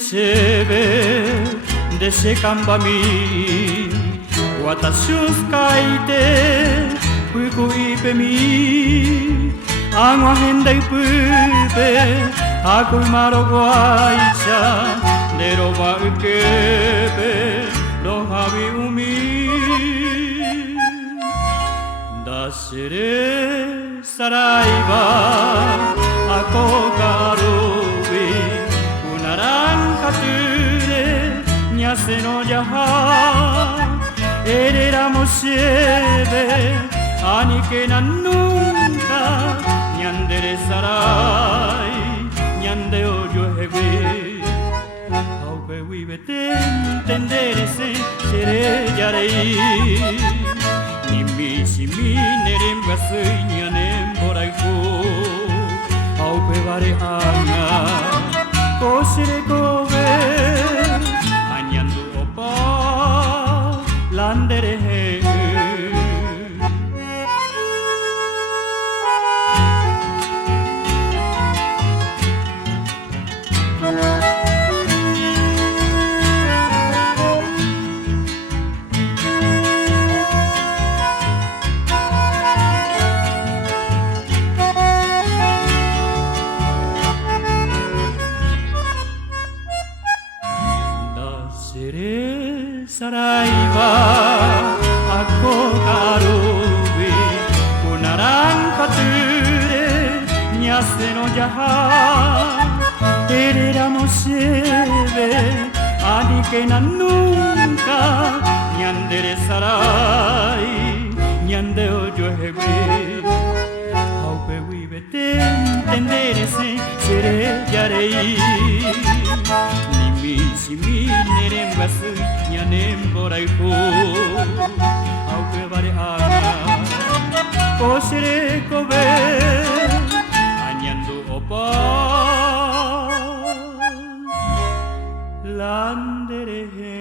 recebe desde Cambami Watashi kaite Fukui pemi Angwa hendai pupe Aku maro guaisa Deroba ukebe Lohavi umi Dasire saraiba Ako karubi Unaran kature Nyase no jaha Éramos siete, ani que nunca, ñandere sarai, ñande oyo hewe, aupe vivete, entendere se, sere yarei, ni mi nerem gasui, ñanem boraifu, aupe vare anga, kosere kobe, añandu opa, landere he Dasire saraiba ako karubi Kunaran kature nyase no jaha Éramos siete ani que nunca ñandere sarai ñande oyo hewe Aupe vivete entendere se sere yarei Si mi nerem basu ñanem boraifu aupe bare aga kosere kobe añandu opa landere he